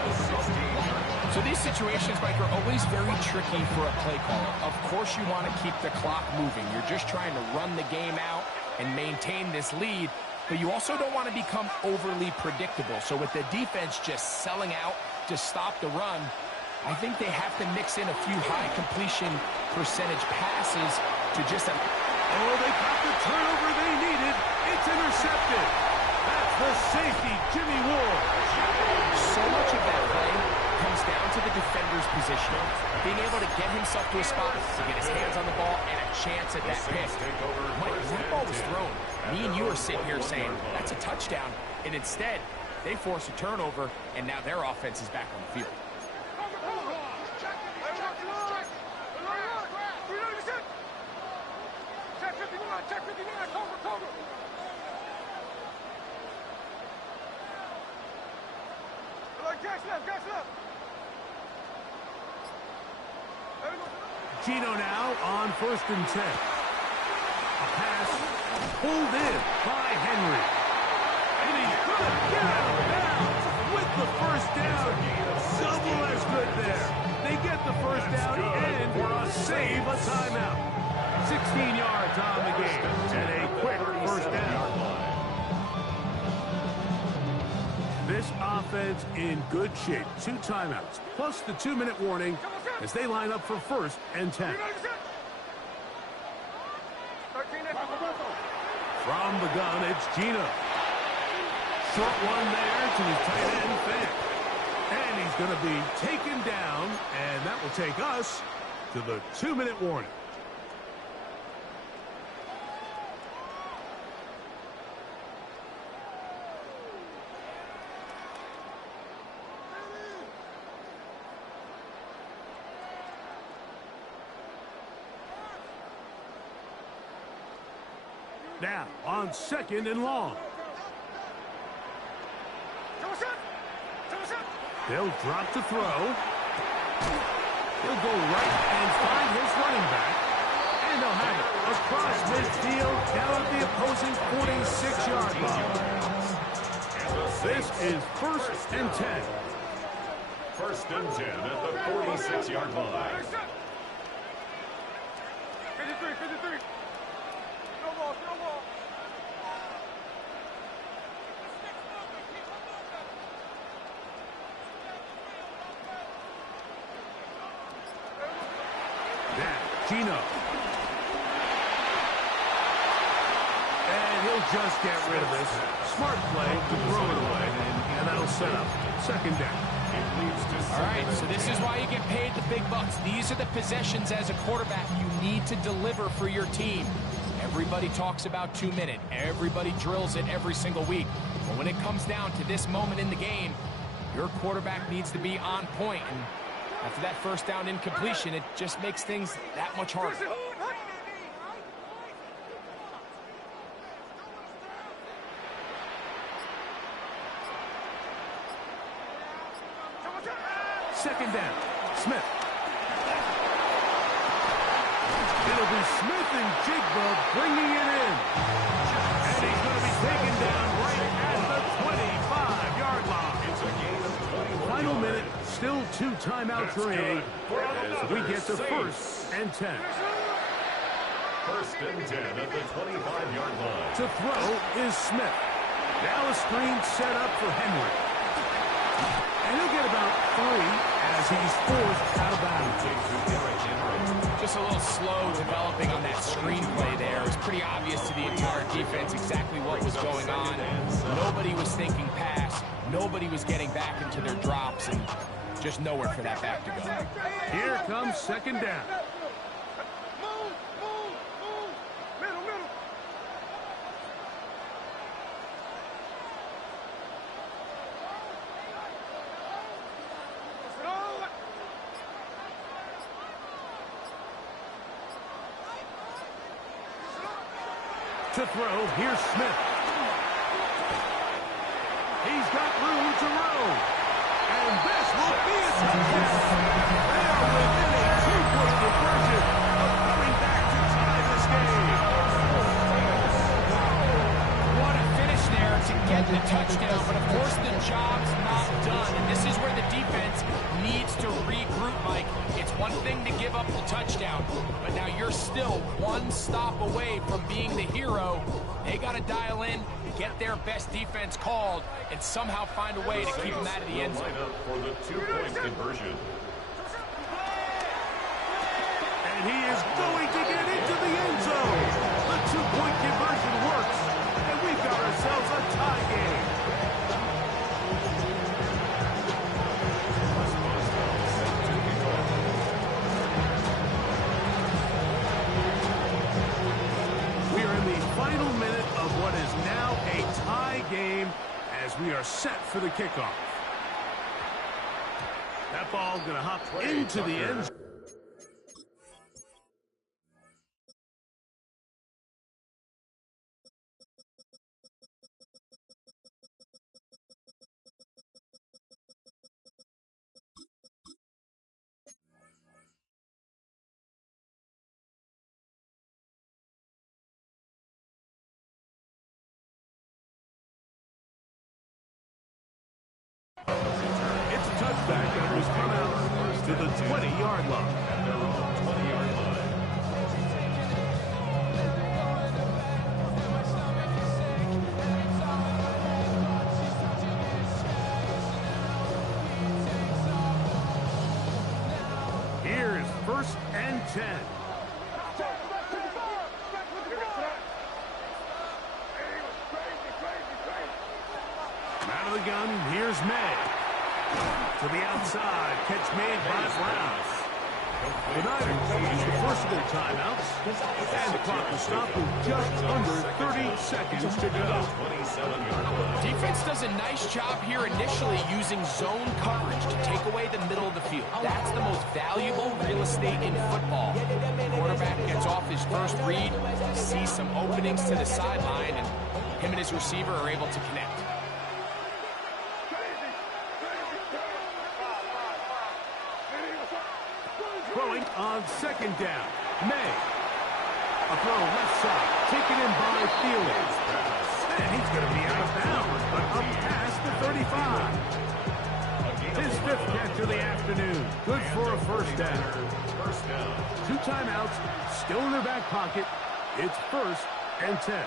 So these situations, Mike, are always very tricky for a play caller. Of course you want to keep the clock moving. You're just trying to run the game out and maintain this lead, but you also don't want to become overly predictable. So with the defense just selling out to stop the run, I think they have to mix in a few high completion percentage passes to just... Oh, they got the turnover they needed. It's intercepted. That's the safety, Jimmy Ward. So much of that play comes down to the defender's position. Being able to get himself to a spot, to get his hands on the ball, and a chance at that pick. Mike, when that ball was thrown, me and you are sitting here saying, that's a touchdown. And instead, they force a turnover, and now their offense is back on the field. Check 59, cover. Gas left. Gino now on 1st and 10. A pass pulled in by Henry. And he's going to get out of bounds with the first down. Double as good there. They get the first down and save a timeout. 16 yards on the game and a quick first down. This offense in good shape. 2 timeouts, plus the 2-minute warning as they line up for 1st and 10. From the gun, it's Gino. Short one there to his tight end, Fan. And he's going to be taken down, and that will take us to the 2-minute warning. Now, on 2nd and long. They'll drop to throw. He'll go right and find his running back. And they'll have it across midfield down at the opposing 46-yard line. This is 1st and 10. 1st and 10 at the 46-yard line. 53. No ball. Gino. And he'll just get rid of this. Smart play to throw it away. And that'll set up 2nd down. All right, so this is why you get paid the big bucks. These are the possessions as a quarterback you need to deliver for your team. Everybody talks about 2-minute. Everybody drills it every single week. But when it comes down to this moment in the game, your quarterback needs to be on point. And after that first down incompletion, it just makes things that much harder. Second down. Smith. It'll be Smith and Jigba bringing it in. And he's going to be taken down right at the 25-yard line. It's a gain of 21. Final minute, still 2 timeouts remaining as we get to 1st and 10. 1st and 10 at the 25-yard line. To throw is Smith. Now a screen set up for Henry. And he'll get about 3 as he's forced out of bounds. Just a little slow developing on that screenplay there. It was pretty obvious to the entire defense exactly what was going on. Nobody was thinking pass. Nobody was getting back into their drops, and just nowhere for that back to go. Here comes 2nd down. Move. Middle. To throw, here's Smith. He's got room to roam. And this will be a touchdown. They are within a 2-point conversion of coming back to tie this game. What a finish there to get the touchdown, but of course the job's not done. And this is where the defense needs to regroup, Mike. It's one thing to give up the touchdown, but now you're still one stop away from being the hero. They got to dial in, get their best defense called, and somehow find a way to keep them out of the end zone. For the 2-point conversion. And he is going to get into the end zone. The 2-point conversion works, and we've got ourselves a tie game. We are in the final minute of what is now a tie game as we are set for the kickoff. That ball's going to hop into the end zone. It's a touchback that was come out to the 20-yard line. At their own 20-yard line. Here's 1st and 10. Out of the gun, here's May. To the outside, catch made by Brown. The Niners use the first of their timeouts, and the clock will stop with just under 30 seconds to go. Defense does a nice job here initially using zone coverage to take away the middle of the field. That's the most valuable real estate in football. The quarterback gets off his first read, sees some openings to the sideline, and him and his receiver are able to connect. Throwing on 2nd down. May. A throw left side. Taken in by Felix. And he's going to be out of bounds, but up past the 35. His 5th catch of the afternoon. Good for a first down. 2 timeouts. Still in their back pocket. It's 1st and 10.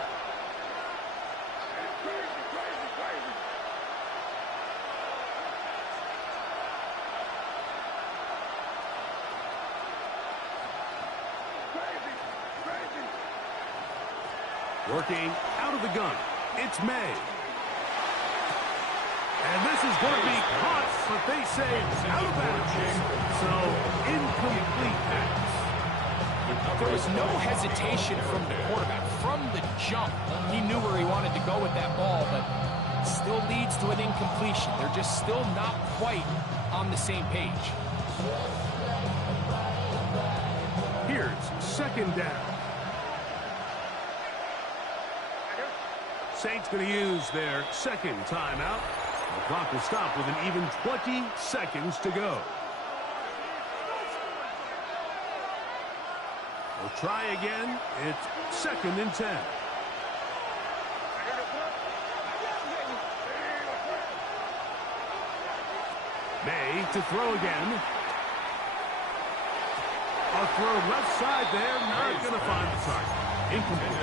Working out of the gun. It's May. And this is going to be caught, but they say out of bounds. So, incomplete pass. There was no hesitation from the quarterback. From the jump, he knew where he wanted to go with that ball, but it still leads to an incompletion. They're just still not quite on the same page. Here's 2nd down. Saints going to use their 2nd timeout. The clock will stop with an even 20 seconds to go. We'll try again. It's 2nd and 10. May to throw again. A throw left side there. Not going to find the target. Incomplete.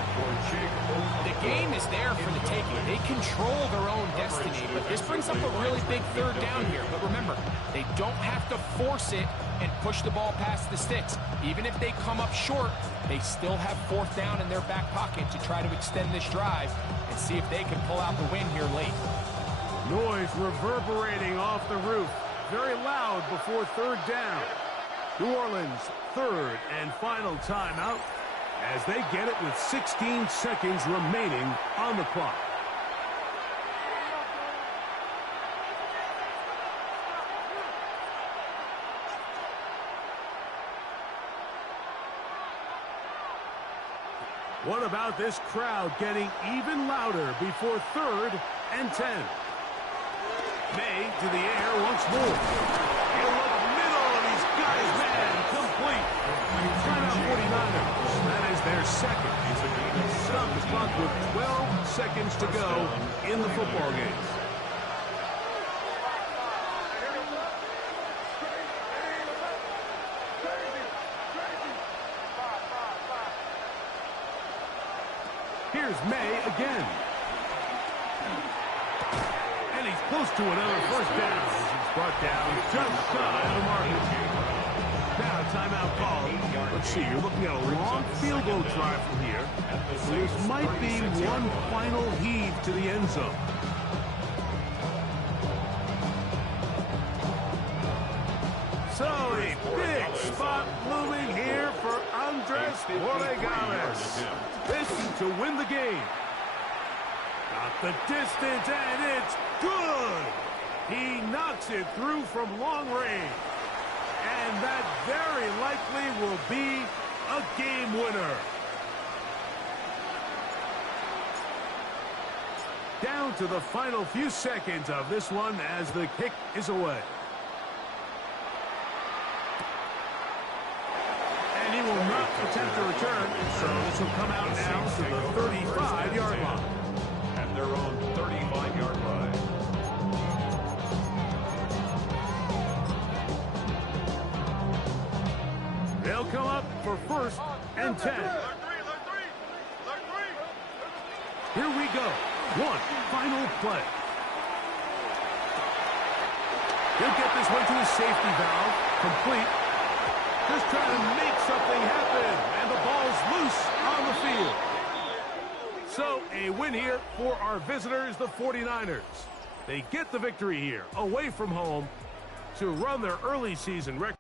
The game is there for the taking. They control their own destiny, but this brings up a really big 3rd down here. But remember, they don't have to force it and push the ball past the sticks. Even if they come up short, they still have 4th down in their back pocket to try to extend this drive and see if they can pull out the win here late. Noise reverberating off the roof. Very loud before 3rd down. New Orleans' 3rd and final timeout, as they get it with 16 seconds remaining on the clock. What about this crowd getting even louder before 3rd and 10? May to the air once more. He'll look middle, and he's got his man complete. Timeout 49ers. That is their second. Stop the clock with 12 seconds to go in the football game. Here's May again. And he's close to another first down. He's brought down just shy of the mark. Now, timeout call. Let's see, you're looking at a long field goal try from here. This might be one final heave to the end zone. So a big spot looming here for Andres Borregales. This to win the game. Got the distance, and it's good. He knocks it through from long range. And that very likely will be a game winner. Down to the final few seconds of this one as the kick is away. And he will not attempt to return, so this will come out now to the 35-yard line. At their own 35-yard line. They'll come up for 1st and 10. Here we go. One final play. He'll get this one to his safety valve. Complete. Just trying to make something happen. And the ball's loose on the field. So a win here for our visitors, the 49ers. They get the victory here, away from home, to run their early season record.